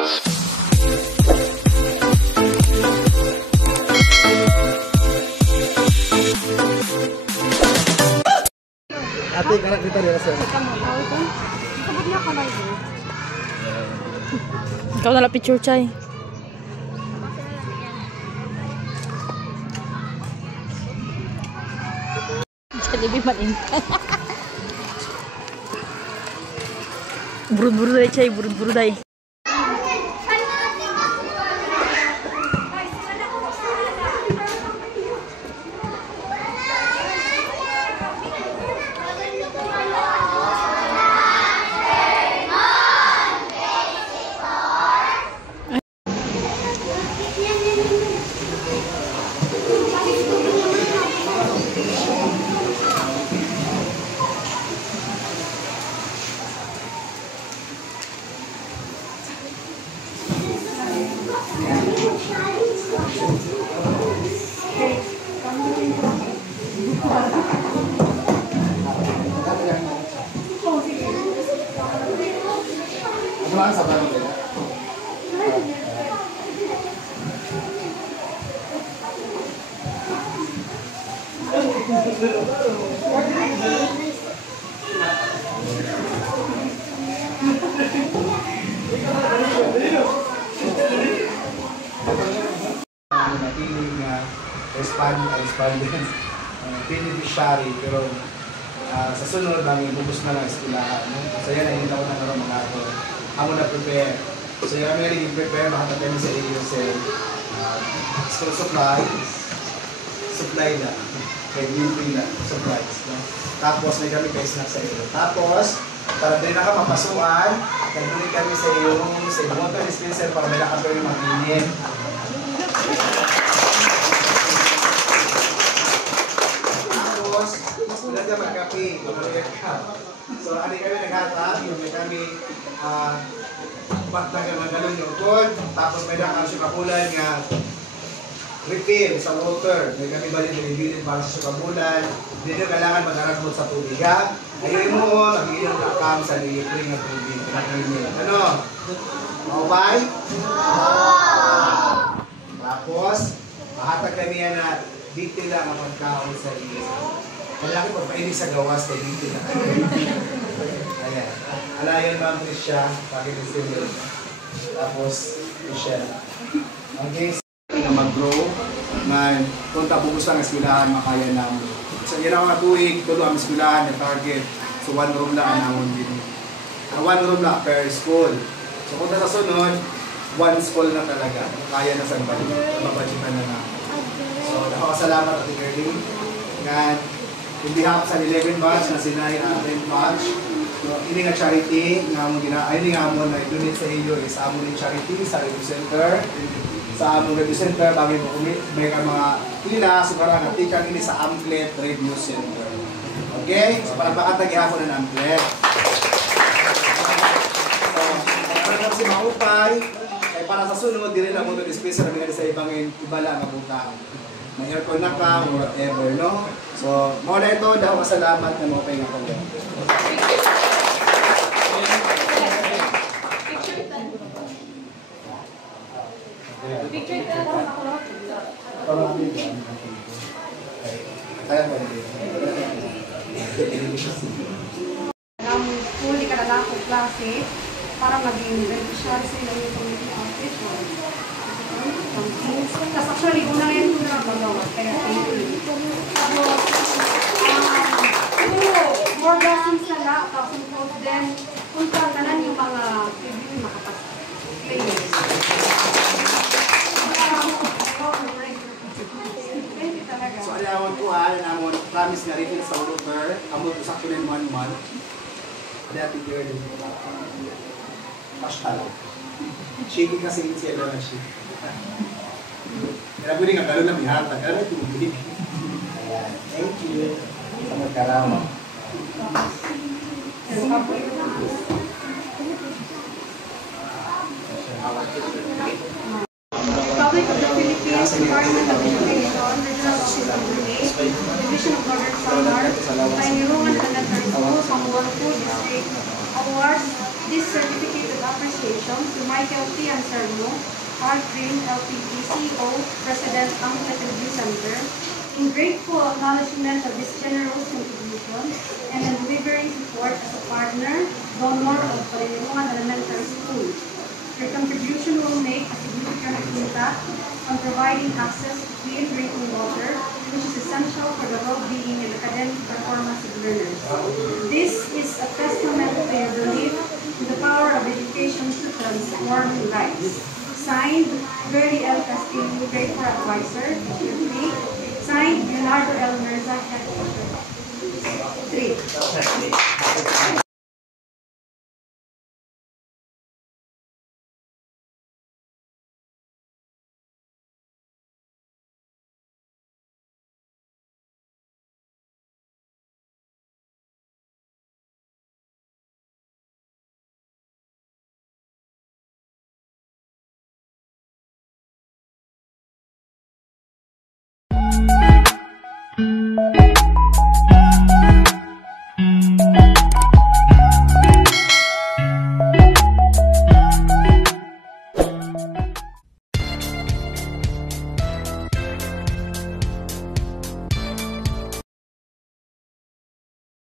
Ate, kanak kita dia rasa. Ikaw na lang picture, Chay. Jollibee manin. Burut-burut day, Chay. Burut-burut day. Respondents, beneficiary, pero sa sunod, bangin bubus na lang eskwelahan. So yan, ayun ako na naroon mga ito. Ako na prepare. So yan, kami naging prepare, makatatin sa iyo sa school supply na. Kaya libre na, supplies. No? Tapos may kami kay snack sa iyo. Tapos, para din na ka mapasuan, nagbulit kami sa iyo sa water dispenser para may nakapero yung mag-init. Wala siya magkapi, so ano kami naghatag, may kami pagtagal ng galon yung ukod, tapos may nakang sukabulan nga refill sa water, may kami balik nilibilin para sa sukabulan, hindi nyo kailangan mag-aragbot sa tubig ha, ayun mo, mag-iinom na kami sa libre ng tubig, ano? Maubay? Tapos, mahatag kami yan na dito lang ang pagkaon sa iyo. Malaki pa painig sa gawas kay dito na kayo. Ayan. Alayan ma'am Trisha, pag-i-distribute. Tapos, Trisha. Okay, na mag-grow, na kung tabubos lang ang eskwelahan, makaya namin. So, yan ako natuig, tulo ang eskwelahan, na target. So, 1 room lang ang naman din. 1 room lang per school. So, kung sa sunod, 1 school na talaga. Kaya na sa mabadjitan na namin. So, nakakasalamat Ate Gerling. Nga, in behalf sa 11 batch na sinay ang 10 batch, so, ini nga charity, nga among ini nga among na-donate sa iyo is among ni charity sa Review Center. Sa among Review Center, kami mo may ka mga pila, sukarang at ikan ini sa Amplet Review Center. Okay? So, para makatagi ako ng Amplet. So, para si Maupay, ay para sa sunod, di rin lang mo ito-dispenser na sa ibang ibala na butang. May aircon na ka, or whatever, no? So, muna ito, dahil masalamat na mga pahinga ko. Picture ito. Kaya ba hindi? Huli ka na lang kung klase para maging beneficiary sa ilang yung community outreach. Tapos actually, kung na yan kung na magawa, kaya tapos, more blessings na lang, tapos then, punta na lang yung mga preview makapag-players. So, alam ko alam promise nga rin sa water, amot sa akin 1 month. Dati girl, pastal. Shaking kasi yun siya doon na siya. Kaya pwede nga gano'n na bihata, gano'n tubig. Ayan, thank you sa magkarama. Republic of the Philippines, Department of Education, Regional Office of Brunei, Division of Northern Samar, Painirungan Elementary School, Pamuangco District, awards this certificate of appreciation to Michael T. Anselmo, Art Green LPG CEO, President ng Petrobras Center, in grateful acknowledgement of this generous contribution and unwavering support as a partner, donor of Paliliungan Elementary School. Your contribution will make a significant impact on providing access to clean drinking water, which is essential for the well-being and academic performance of learners. This is a testament to your belief in the power of education to transform lives. Signed, Bernie L. Castillo, Grade 4 Advisor, Teacher 3. Signed, Leonardo L. Merza, Head Teacher 3.